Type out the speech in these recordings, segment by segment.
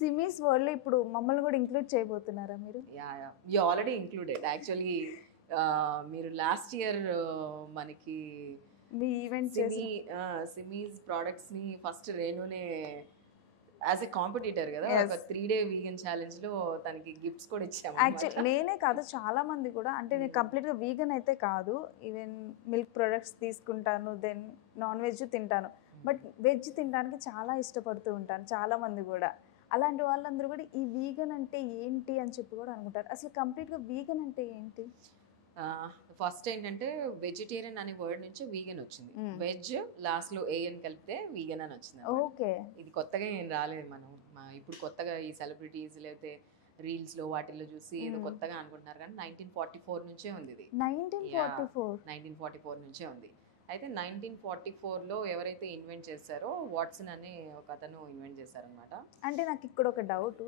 సిమీస్ world ఇప్పుడు మమ్మల్ని కూడా ఇంక్లూడ్ చేయబోతున్నారా మీరు? You already included actually. మీరు లాస్ట్ ఇయర్ మనకి మీ ఈవెంట్ సిమీస్ ప్రోడక్ట్స్ని ఫస్ట్ రేణునే యాజ్ ఎ కాంపిటీటర్ కదా, ఒక 3 day వీగన్ ఛాలెంజ్ లో తనకి గిఫ్ట్స్ కూడా ఇచ్చాము. యాక్చువల్లీ నేనే కాదు, చాలా మంది కూడా, అంటే నేను కంప్లీట్గా వీగన్ అయితే కాదు, ఈవెన్ మిల్క్ ప్రొడక్ట్స్ తీసుకుంటాను, దెన్ నాన్ వెజ్ తింటాను, బట్ వెజ్ తినడానికి చాలా ఇష్టపడుతూ ఉంటాను చాలా మంది కూడా. అలాంటి వాళ్ళందరూ కూడా ఈ వీగన్ అంటే ఏంటి అని చెప్పి కూడా అనుకుంటారు. అసలు కంప్లీట్గా వీగన్ అంటే ఏంటి? ఫస్ట్ ఏంటంటే వెజిటేరియన్ అనే వర్డ్ నుంచి వీగన్ వచ్చింది. వెజ్ లాస్ట్ లో ఏఎన్ కలిపితే వీగన్ అని వచ్చింది. ఓకే, ఇది కొత్తగా ఏం రాలేదు. మనం ఇప్పుడు కొత్తగా ఈ సెలబ్రిటీస్ లేకపోతే రీల్స్ లో వాటిల్లో చూసి ఏదో కొత్తగా అనుకుంటున్నారు, కానీ 1944 నుంచే ఉంది ఇది. 1944 నుంచే ఉంది. అయితే 1944లో ఎవరైతే ఇన్వెంట్ చేశారో వాట్సన్ అనే ఒక అతను ఇన్వెంట్ చేశారనమాట. అంటే నాకు ఇక్కడ ఒక డౌట్,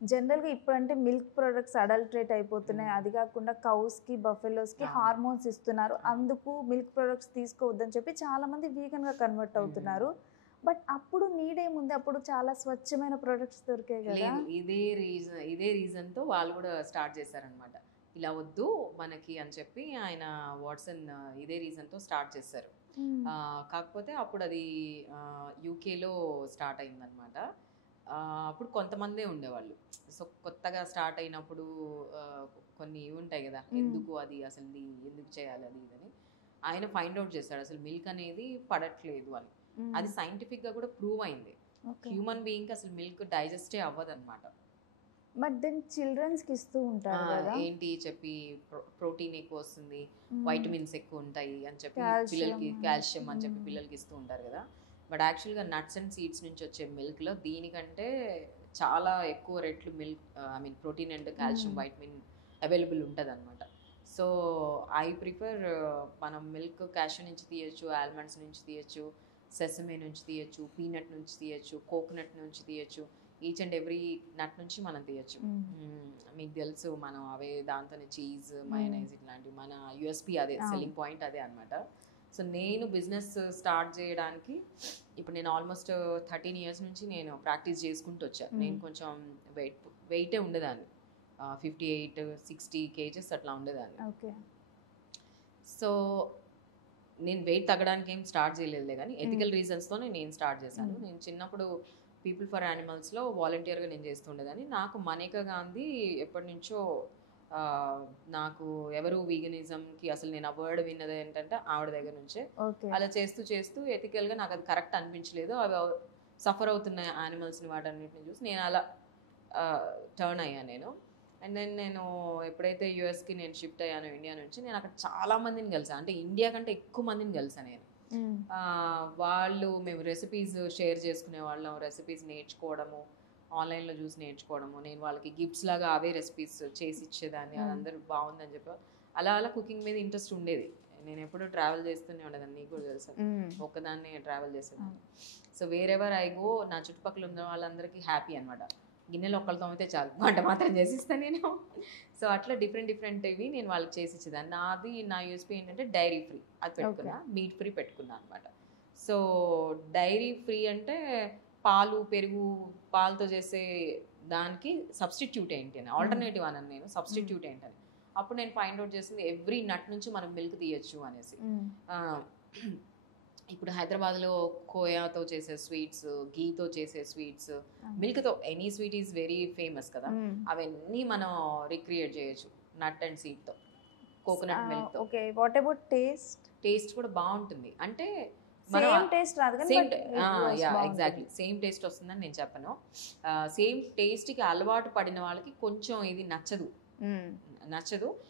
జనరల్గా ఇప్పుడు అంటే మిల్క్ ప్రొడక్ట్స్ అడల్ట్రేట్ అయిపోతున్నాయి, అది కాకుండా కౌస్కి బఫెలోస్కి హార్మోన్స్ ఇస్తున్నారు, అందుకు మిల్క్ ప్రొడక్ట్స్ తీసుకోవద్దని చెప్పి చాలామంది వీగన్గా కన్వర్ట్ అవుతున్నారు. బట్ అప్పుడు నీడేముంది, అప్పుడు చాలా స్వచ్ఛమైన ప్రొడక్ట్స్ దొరికాయి కదా. ఇదే రీజన్తో వాళ్ళు కూడా స్టార్ట్ చేశారనమాట, ఇలా వద్దు మనకి అని చెప్పి. ఆయన వాట్సన్ ఇదే రీజన్తో స్టార్ట్ చేశారు. కాకపోతే అప్పుడు అది యూకేలో స్టార్ట్ అయిందనమాట. అప్పుడు కొంతమందే ఉండేవాళ్ళు. సో కొత్తగా స్టార్ట్ అయినప్పుడు కొన్ని ఇవి ఉంటాయి కదా, ఎందుకు అది అసలు ఎందుకు చేయాలి అది ఇదని ఆయన ఫైండ్ అవుట్ చేశాడు. అసలు మిల్క్ అనేది పడట్లేదు అని. అది సైంటిఫిక్గా కూడా ప్రూవ్ అయింది. హ్యూమన్ బీయింగ్కి అసలు మిల్క్ డైజెస్టే అవ్వదు అనమాట. బట్ దెన్ చిల్డ్రన్స్కి ఇస్తూ ఉంటారు కదా, ఏంటి చెప్పి ప్రోటీన్ ఎక్కువ వస్తుంది, వైటమిన్స్ ఎక్కువ ఉంటాయి అని చెప్పి పిల్లలకి, కాల్షియం అని చెప్పి పిల్లలకి ఇస్తూ ఉంటారు కదా. బట్ యాక్చువల్గా నట్స్ అండ్ సీడ్స్ నుంచి వచ్చే మిల్క్లో దీనికంటే చాలా ఎక్కువ రెట్లు milk protein and calcium vitamin available ఉంటుంది అనమాట. సో ఐ ప్రిఫర్ మనం మిల్క్ క్యాష్యూ నుంచి తీయచ్చు, ఆల్మండ్స్ నుంచి తీయచ్చు, సెసమే నుంచి తీయచ్చు, పీనట్ నుంచి తీయచ్చు, కోకోనట్ నుంచి తీయచ్చు, ఈచ్ అండ్ ఎవ్రీ నట్ నుంచి మనం తీయచ్చు. మీకు తెలుసు మనం అవే దాంతోనే చీజ్, మయోనైజ్ ఇట్లాంటివి మన యూఎస్పీ అదే, సెల్లింగ్ పాయింట్ అదే అనమాట. సో నేను బిజినెస్ స్టార్ట్ చేయడానికి ఇప్పుడు నేను ఆల్మోస్ట్ 13 years నుంచి నేను ప్రాక్టీస్ చేసుకుంటూ వచ్చాను. నేను కొంచెం వెయిటే ఉండేదాన్ని, 58-60 kgs అట్లా ఉండేదాన్ని. సో నేను వెయిట్ తగ్గడానికి ఏం స్టార్ట్ చేయలేదులే, కానీ ఎథికల్ రీజన్స్తోనే నేను స్టార్ట్ చేశాను. నేను చిన్నప్పుడు పీపుల్ ఫర్ యానిమల్స్లో వాలంటీర్గా నేను చేస్తుండేదాన్ని. నాకు మనేకా గాంధీ ఎప్పటి నుంచో నాకు ఎవరు వీగనిజంకి అసలు నేను ఆ వర్డ్ విన్నది ఏంటంటే ఆవిడ దగ్గర నుంచే. అలా చేస్తూ చేస్తూ ఎథికల్గా నాకు అది కరెక్ట్ అనిపించలేదు. అవి సఫర్ అవుతున్న యానిమల్స్ని వాటన్నిటిని చూసి నేను అలా టర్న్ అయ్యాను నేను. అండ్ దెన్ నేను ఎప్పుడైతే యూఎస్కి నేను షిఫ్ట్ అయ్యాను ఇండియా నుంచి, నేను అక్కడ చాలా మందిని కలిసాను, అంటే ఇండియా కంటే ఎక్కువ మందిని కలిసాను నేను. వాళ్ళు మేము రెసిపీస్ షేర్ చేసుకునే వాళ్ళం, రెసిపీస్ నేర్చుకోవడము, ఆన్లైన్లో చూసి నేర్చుకోవడము, నేను వాళ్ళకి గిఫ్ట్స్ లాగా అవే రెసిపీస్ చేసి ఇచ్చేదాన్ని. అందరూ బాగుందని చెప్పి అలా అలా కుకింగ్ మీద ఇంట్రెస్ట్ ఉండేది. నేను ఎప్పుడూ ట్రావెల్ చేస్తూనే ఉండేదాన్ని, నీకు కూడా తెలుసు, ఒక్కదాన్ని ట్రావెల్ చేసేదాన్ని. సో వేరెవర్ ఐ గో నా చుట్టుపక్కల ఉన్న వాళ్ళందరికీ హ్యాపీ అనమాట. గిన్నెలు ఒక్కళ్ళతో అయితే చాలు, వంట మాత్రం చేసిస్తాను నేను. సో అట్లా డిఫరెంట్ ఇవి నేను వాళ్ళకి చేసి ఇచ్చేదాన్ని. నా యూఎస్పీ ఏంటంటే డైరీ ఫ్రీ అది పెట్టుకున్నా, మీట్ ఫ్రీ పెట్టుకున్నా అనమాట. సో డైరీ ఫ్రీ అంటే పాలు, పెరుగు, పాలతో చేసే దానికి సబ్స్టిట్యూట్ ఏంటి అని, ఆల్టర్నేటివ్ అని నేను, సబ్స్టిట్యూట్ ఏంటని. అప్పుడు నేను ఫైండ్ అవుట్ చేసింది ఎవ్రీ నట్ నుంచి మనం మిల్క్ తీయచ్చు అనేసి. ఇప్పుడు హైదరాబాద్లో కోయాతో చేసే స్వీట్స్, గీతో చేసే స్వీట్స్, మిల్క్తో any sweet is very famous కదా, అవన్నీ మనం రిక్రియేట్ చేయొచ్చు నట్ అండ్ సీడ్తో, కోకోనట్ మిల్క్తో. ఓకే, వాట్ అబౌట్ టేస్ట్ కూడా బాగుంటుంది. అంటే ఎగ్జాక్ట్లీ సేమ్ టేస్ట్ వస్తుందని నేను చెప్పను. సేమ్ టేస్ట్కి అలవాటు పడిన వాళ్ళకి కొంచెం ఇది నచ్చదు.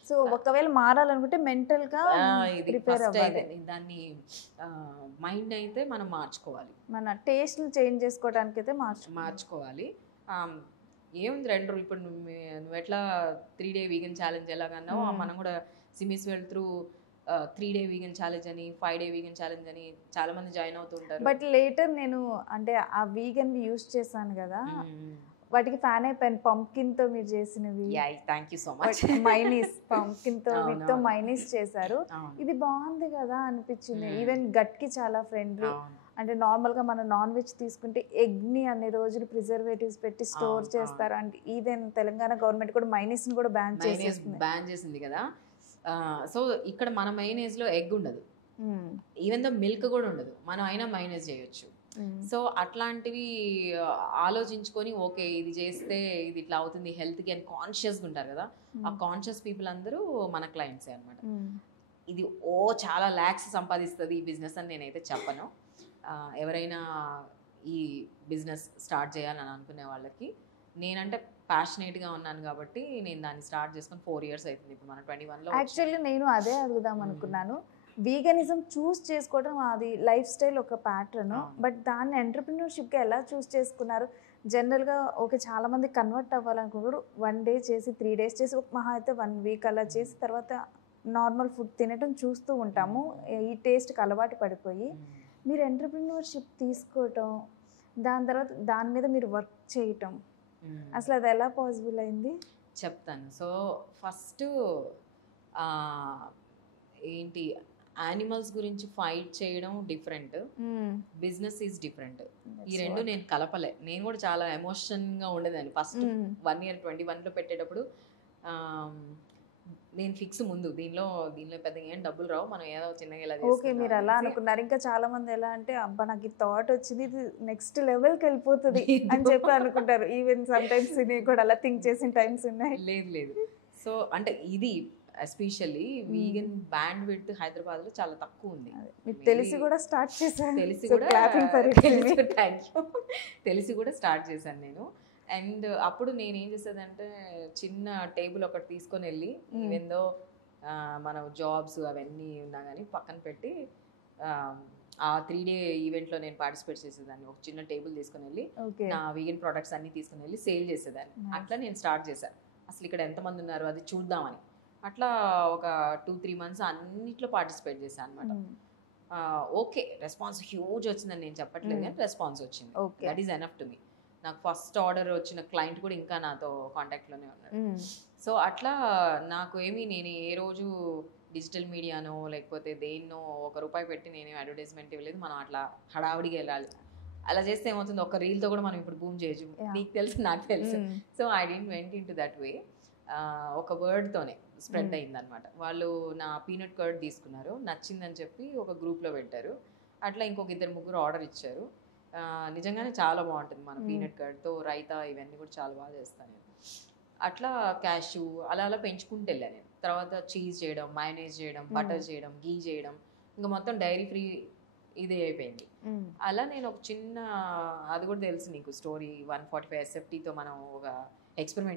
సో ఒకవేళ మారాలనుకుంటే మెంటల్ గా దాన్ని మైండ్ అయితే మనం మార్చుకోవాలి, మన టేస్ట్ చేంజ్ చేసుకోవడానికి అయితే మార్చుకోవాలి. ఏముంది ఇప్పుడు నువ్వు ఎట్లా 3 day వీగన్ ఛాలెంజ్ ఎలాగన్నావు, మనం కూడా సిమిస్ వెళ్తూ 3 day వీగన్ ఛాలెంజ్ అని, 5 day వీగన్ ఛాలెంజ్ అని చాలా మంది జాయిన్ అవుతూ ఉంటారు. బట్ లేటర్ నేను అంటే ఆ వీగన్ యూస్ చేశాను కదా, వాటికి ఫ్యాన్ అయిపోయాను. పంకిన్ తో మీరు చేసినవి, thank you so much. Mayonnaise pumpkin తో మైనీస్ చేశారు, ఇది బాగుంది కదా అనిపించింది. ఈవెన్ గట్ కి చాలా ఫ్రెండ్లీ. అంటే నార్మల్గా మనం నాన్ వెజ్ తీసుకుంటే ఎగ్ని అన్ని రోజులు ప్రిజర్వేటివ్స్ పెట్టి స్టోర్ చేస్తారు. అంటే ఈవెన్ తెలంగాణ గవర్నమెంట్ కూడా మైనీస్ని కూడా బ్యాన్ చేసేస్తుంది. బ్యాన్ చేసింది కదా. సో ఇక్కడ మన మైనేజ్లో ఎగ్ ఉండదు, ఈవెన్ దో మిల్క్ కూడా ఉండదు, మనం అయినా మైనేజ్ చేయొచ్చు. సో అట్లాంటివి ఆలోచించుకొని ఓకే ఇది చేస్తే ఇది ఇట్లా అవుతుంది హెల్త్కి అని కాన్షియస్గా ఉంటారు కదా. ఆ కాన్షియస్ పీపుల్ అందరూ మన క్లయింట్సే అనమాట. ఇది చాలా ల్యాక్స్ సంపాదిస్తుంది ఈ బిజినెస్ అని నేనైతే చెప్పను. ఎవరైనా ఈ బిజినెస్ స్టార్ట్ చేయాలని అనుకునే వాళ్ళకి నేనంటే ప్యాషనేట్గా ఉన్నాను కాబట్టి నేను దాన్ని స్టార్ట్ చేసుకొని 4 years అవుతుంది. ఇప్పుడు మన 21లో. యాక్చువల్లీ నేను అదే అడుగుదాం అనుకున్నాను. వీగనిజం చూస్ చేసుకోవడం అది లైఫ్ స్టైల్ ఒక ప్యాటర్న్, బట్ దాన్ని ఎంటర్‌ప్రెన్యూర్‌షిప్‌గా ఎలా చూస్ చేసుకున్నారు? జనరల్గా ఓకే చాలామంది కన్వర్ట్ అవ్వాలనుకున్నారు 1 day చేసి 3 days చేసి మహా అయితే 1 week అలా చేసి తర్వాత నార్మల్ ఫుడ్ తినటం చూస్తూ ఉంటాము ఈ టేస్ట్కి అలవాటు పడిపోయి. మీరు ఎంటర్‌ప్రెన్యూర్‌షిప్ తీసుకోవటం, దాని తర్వాత దాని మీద మీరు వర్క్ చేయటం, అసలు అది ఎలా పాసిబుల్ అయింది చెప్తాను. సో ఫస్ట్ ఏంటి, యానిమల్స్ గురించి ఫైట్ చేయడం డిఫరెంట్, బిజినెస్ ఈజ్ డిఫరెంట్. ఈ రెండు నేను కలపలే. నేను కూడా చాలా ఎమోషన్గా ఉండేదాన్ని ఫస్ట్ 1 year 21లో పెట్టేటప్పుడు. నేను ఫిక్స్ ముందు దీనిలో పెద్ద ఏం డబ్బులు రావు, మనం ఏదో చిన్నగా ఇలా ఓకే మీరు అలా అనుకున్నారు. ఇంకా చాలా మంది ఎలా అంటే అబ్బా నాకు ఈ థాట్ వచ్చింది ఇది నెక్స్ట్ లెవెల్కి వెళ్ళిపోతుంది అని చెప్పి అనుకుంటారు. ఈవెన్ సమ్ టైమ్స్ నేను కూడా అలా థింక్ చేసిన టైమ్స్ ఉన్నాయి. లేదు. సో అంటే ఇది ఎస్పెషల్లీ వీగన్ బ్యాండ్ విడ్త్ హైదరాబాద్లో చాలా తక్కువ ఉంది. తెలిసి కూడా స్టార్ట్ చేశాను. తెలిసి కూడా స్టార్ట్ చేశాను నేను. అండ్ అప్పుడు నేను ఏం చేసేదంటే చిన్న టేబుల్ ఒకటి తీసుకొని వెళ్ళి ఈవెన్ దో మన జాబ్స్ అవన్నీ ఉన్నా కానీ పక్కన పెట్టి ఆ 3 day ఈవెంట్లో నేను పార్టిసిపేట్ చేసేదాన్ని. ఒక చిన్న టేబుల్ తీసుకొని వెళ్ళి నా వీగన్ ప్రోడక్ట్స్ అన్నీ తీసుకుని వెళ్ళి సేల్ చేసేదాన్ని. అట్లా నేను స్టార్ట్ చేశాను. అసలు ఇక్కడ ఎంతమంది ఉన్నారు అది చూద్దామని. అట్లా ఒక 2-3 months అన్నిట్లో పార్టిసిపేట్ చేశాను అనమాట. ఓకే రెస్పాన్స్ హ్యూజ్ వచ్చిందని నేను చెప్పట్లేదు కానీ రెస్పాన్స్ వచ్చింది. That is enough to me. నాకు ఫస్ట్ ఆర్డర్ వచ్చిన క్లయింట్ కూడా ఇంకా నాతో కాంటాక్ట్లోనే ఉన్నాడు. సో అట్లా నాకు నేను ఏ రోజు డిజిటల్ మీడియానో లేకపోతే దేన్నో ₹1 పెట్టి నేను అడ్వర్టైజ్మెంట్ ఇవ్వలేదు. మనం అట్లా హడావుడిగా వెళ్ళాలి. అలా చేస్తే ఏమవుతుంది, ఒక రీల్తో కూడా మనం ఇప్పుడు బూమ్ చేయొచ్చు. నీకు తెలుసు నాకు తెలుసు. So I didn't went into that way. ఒక వర్డ్తోనే స్ప్రెడ్ అయిందనమాట. వాళ్ళు నా పీనట్ కర్డ్ తీసుకున్నారు, నచ్చిందని చెప్పి ఒక గ్రూప్లో పెట్టారు. అట్లా ఇంకొక 2-3 ఆర్డర్ ఇచ్చారు. నిజంగానే చాలా బాగుంటుంది మన పీనట్ కర్డ్తో. రైతా ఇవన్నీ కూడా చాలా బాగా చేస్తాను నేను. అట్లా క్యాష్యూ అలా పెంచుకుంటూ వెళ్ళాను నేను. తర్వాత చీజ్ చేయడం, మయోనైజ్ చేయడం, బటర్ చేయడం, గీ చేయడం, ఇంకా మొత్తం డైరీ ఫ్రీ ఇదే అయిపోయింది. అలా నేను ఒక చిన్న, అది కూడా తెలుసు నీకు స్టోరీ, 145 SFTతో మనం ఒక ఎక్స్పెరిమెంట్